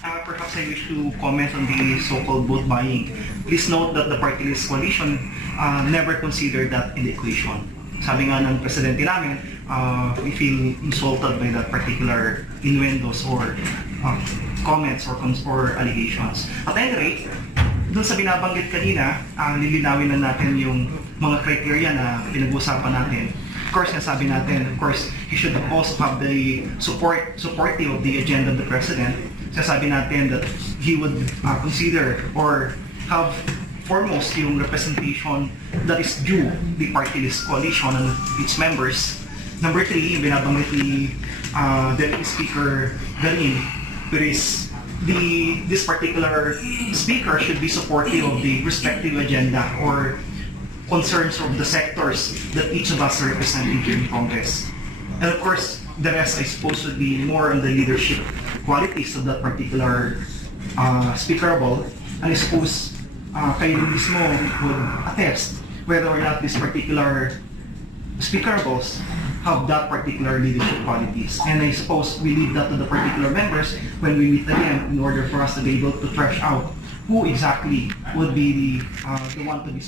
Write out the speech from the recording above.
Perhaps I wish to comment on the so-called vote buying. Please note that the party list coalition never considered that in the equation. Sabi nga ng presidente namin, we feel insulted by that particular innuendos or comments or allegations. At any rate, dun sa binabanggit kanina, lilinawin na natin yung mga criteria na pinag-uusapan natin. Of course, nasabi natin, of course, he should also have the supportive of the agenda of the president. Sasabi natin that he would consider or have foremost yung representation that is due the party list coalition and its members. Number 3, yung binabanggit ni Deputy Speaker Garin, there is this particular speaker should be supportive of the respective agenda or concerns of the sectors that each of us are representing here in Congress. And of course, the rest I suppose would be more on the leadership qualities of that particular speakerable. And I suppose kayo mismo would attest whether or not this particular speakerables have that particular leadership qualities. And I suppose we leave that to the particular members when we meet again in order for us to be able to thresh out who exactly would be the one to be